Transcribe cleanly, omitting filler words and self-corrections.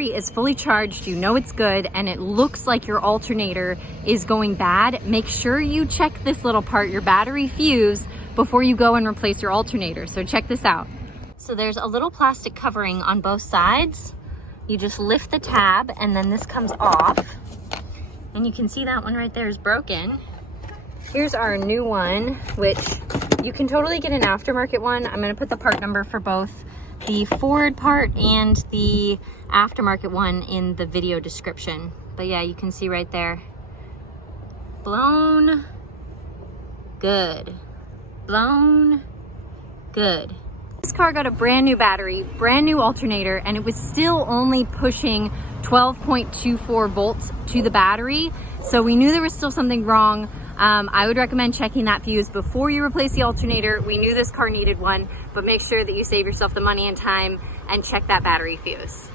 battery is fully charged, you know it's good, and it looks like your alternator is going bad, make sure you check this little part, your battery fuse, before you go and replace your alternator. So check this out. So there's a little plastic covering on both sides. You just lift the tab and then this comes off. And you can see that one right there is broken. Here's our new one, which you can totally get an aftermarket one. I'm gonna put the part number for both the Ford part and the aftermarket one in the video description. But yeah, you can see right there. Blown good. Blown good. This car got a brand new battery, brand new alternator, and it was still only pushing 12.24 volts to the battery. So we knew there was still something wrong. I would recommend checking that fuse before you replace the alternator. We knew this car needed one, but make sure that you save yourself the money and time and check that battery fuse.